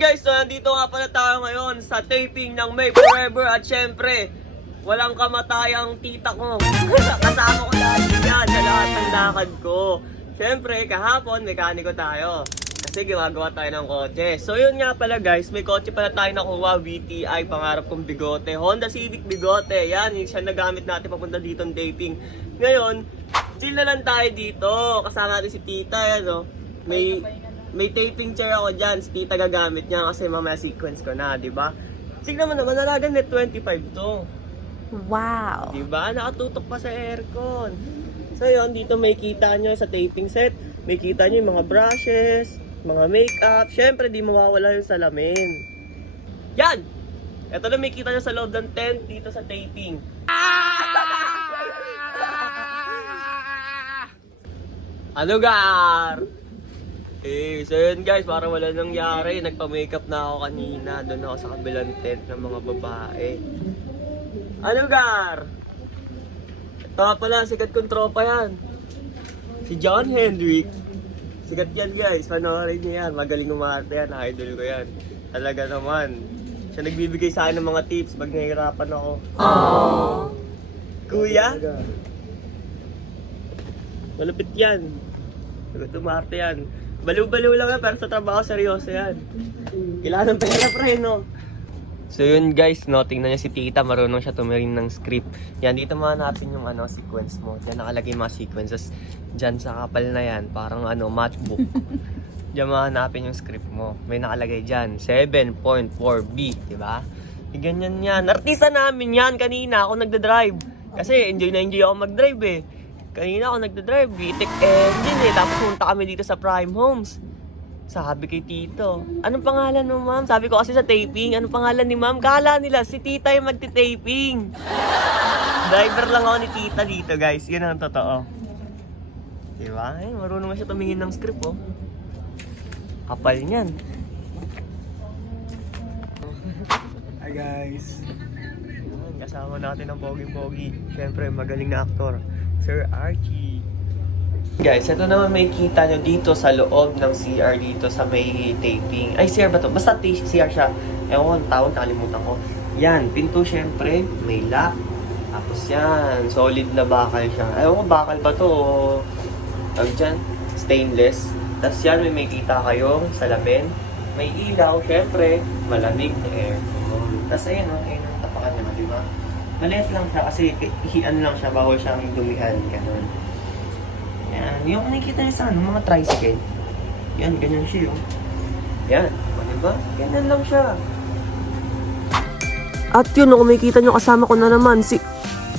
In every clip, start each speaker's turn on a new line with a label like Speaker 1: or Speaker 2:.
Speaker 1: guys, so nandito nga pala tayo ngayon sa taping ng May Forever at syempre, walang kamatayang tita ko. Kasama ko lagi yan sa lahat ng lakad ko. Syempre, kahapon, mekaniko tayo. Kasi gumagawa tayo ng kotse. So yun nga pala guys, may kotse pala tayo nakuha, VTI, pangarap kong bigote. Honda Civic bigote. Yan, yung siya nagamit natin papunta dito ng dating. Ngayon, chill na lang tayo dito. Kasama natin si tita, yan o. May, may taping chair ako dyan. Tita gagamit niya kasi mamaya sequence ko na, di ba? Tignan mo naman, nalaga net 25 to.
Speaker 2: Wow.
Speaker 1: Di ba? Nakatutok pa sa aircon. So yun, dito may kita nyo sa taping set. May kita nyo yung mga brushes, mga makeup. Siyempre, di mawawala yung salamin. Yan! Ito na may kita nyo sa loob ng tent dito sa taping. Ano gar? Eh, so yun guys, para wala nangyari, nagpa-makeup na ako kanina. Doon ako sa kabilang tent ng mga babae. Ano gar? Ito pala, sikat kong tropa yan. Si John Hendrick. Sikat yan guys, panoorin niyo yan. Magaling umarte yan, idol ko yan. Talaga naman. Siya nagbibigay sa akin ng mga tips pag nahihirapan ako. Kuya? Malupit yan. Sagot umarte yan. Baliw-baliw lang yan, pero sa trabaho seryoso yan. Kailangan ng pera pre, no? So yun guys, no, tingnan niya si tita, marunong siya tumirin ng script. Yan, dito mahanapin yung ano, sequence mo. Diyan nakalagay mga sequences. Diyan sa kapal na yan, parang ano, math book. Diyan mahanapin yung script mo. May nakalagay dyan, 7.4B, di ba? Yung Ganyan yan. Artista namin yan kanina ako nagda-drive. Kasi enjoy na enjoy ako mag-drive eh. Kanina ako nagda-drive, VTEC engine eh. Tapos punta kami dito sa Prime Homes. Sabi kay Tito, anong pangalan mo ma'am? Sabi ko kasi sa taping, anong pangalan ni ma'am? Kala nila si Tita yung magti-taping. Driver lang ako ni Tita dito guys, yun ang totoo. Diba? Eh, marunong siya tumingin ng script oh. Kapal niyan.
Speaker 3: Hi guys.
Speaker 1: Kasama natin ang pogi-pogi. Siyempre, magaling na aktor. Sir Archie. Guys, ito naman may kita nyo dito sa loob ng CR dito sa may taping. Ay, CR ba to? Basta CR siya. Ewan, tawag, nakalimutan ko. Yan, pinto syempre, may lock. Tapos yan, solid na bakal siya. Ewan ko, bakal ba to? Tawag dyan, stainless. Tapos yan, may makita kayong salamin. May ilaw, syempre, malamig na aircon. Tapos ayun, oh, ayun tapakan naman, di ba? Maliit lang siya kasi ihian lang siya, bawal siyang dumihan, ganun. Yan, yung nakikita niyo sa ano, mga tricycle. Yan, ganyan siya yung. Yan, o diba? Ganyan lang siya. At yun, kung makikita nyo kasama ko na naman, si...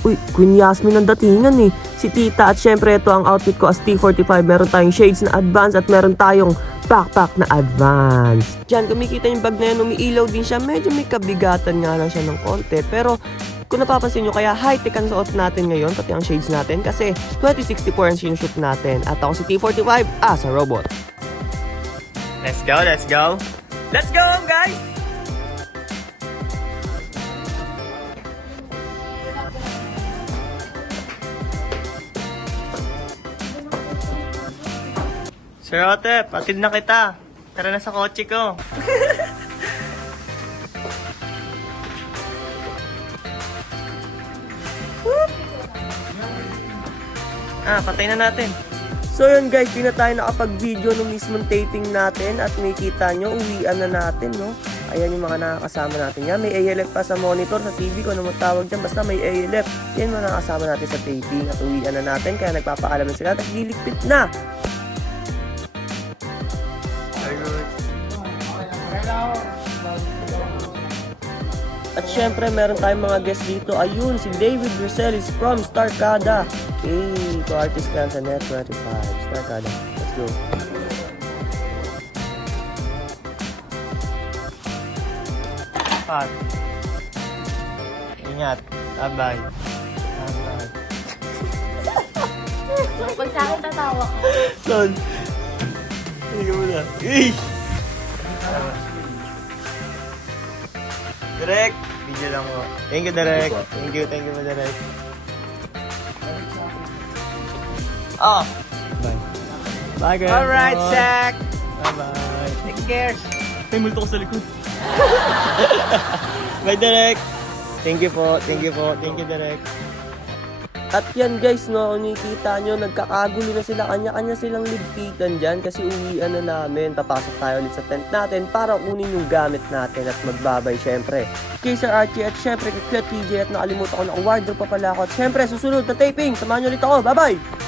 Speaker 1: Uy, Queen Yasmin ang datingan eh. Si Tita at syempre ito ang outfit ko as T45. Meron tayong shades na advance at meron tayong backpack na advance. Diyan, kumikita yung bag na yan, umiilaw din siya. Medyo may kabigatan nga lang siya ng konti. Pero kung napapansin nyo, kaya high-tech ang suot natin ngayon, pati ang shades natin, kasi 2064 ang sinushoot natin. At ako si T45 as a robot. Let's go, let's go. Let's go, guys! Sir Otep, patid na kita. Tara na sa kotse ko. Ah, patay na natin. So yun guys, di na tayo nakapag-video nung mismong taping natin at may kita nyo, uwian na natin, no? Ayan yung mga nakakasama natin yan. May ALF pa sa monitor, sa TV ko, ano mo tawag dyan, basta may ALF. Yan mga nakakasama natin sa taping at uwian na natin, kaya nagpapaalam na sila at liligpit na. At syempre, meron tayong mga guest dito. Ayun, si David Roselis from Starcada. Okay, to Artist Clan sa Net 25. Starcada. Let's go. Pat. Ingat. Bye-bye. Bye-bye.
Speaker 2: Pag sa akin tatawa ka.
Speaker 1: Son. Hindi ka muna. Eh! Direk! Video lang mo. Thank you, Direk. Thank you, thank you, Direk. Oh! Bye. Bye, guys.
Speaker 3: Alright, Zach.
Speaker 1: Bye-bye.
Speaker 3: Take care.
Speaker 1: May multo ko sa likod. Bye, Direk. Thank you po, thank you po, thank you, Direk. At yan guys, no, nakikita nyo, nagkakagulo na sila, kanya-kanya silang ligpitan dyan kasi uwian na namin. Papasok tayo ulit sa tent natin para kunin yung gamit natin at magbabay syempre. Kay Sir Archie at syempre kay Kuya TJ at nakalimutan ko na wardrobe pa pala ako. At syempre, susunod na taping, samahan nyo ulit ako. Bye-bye!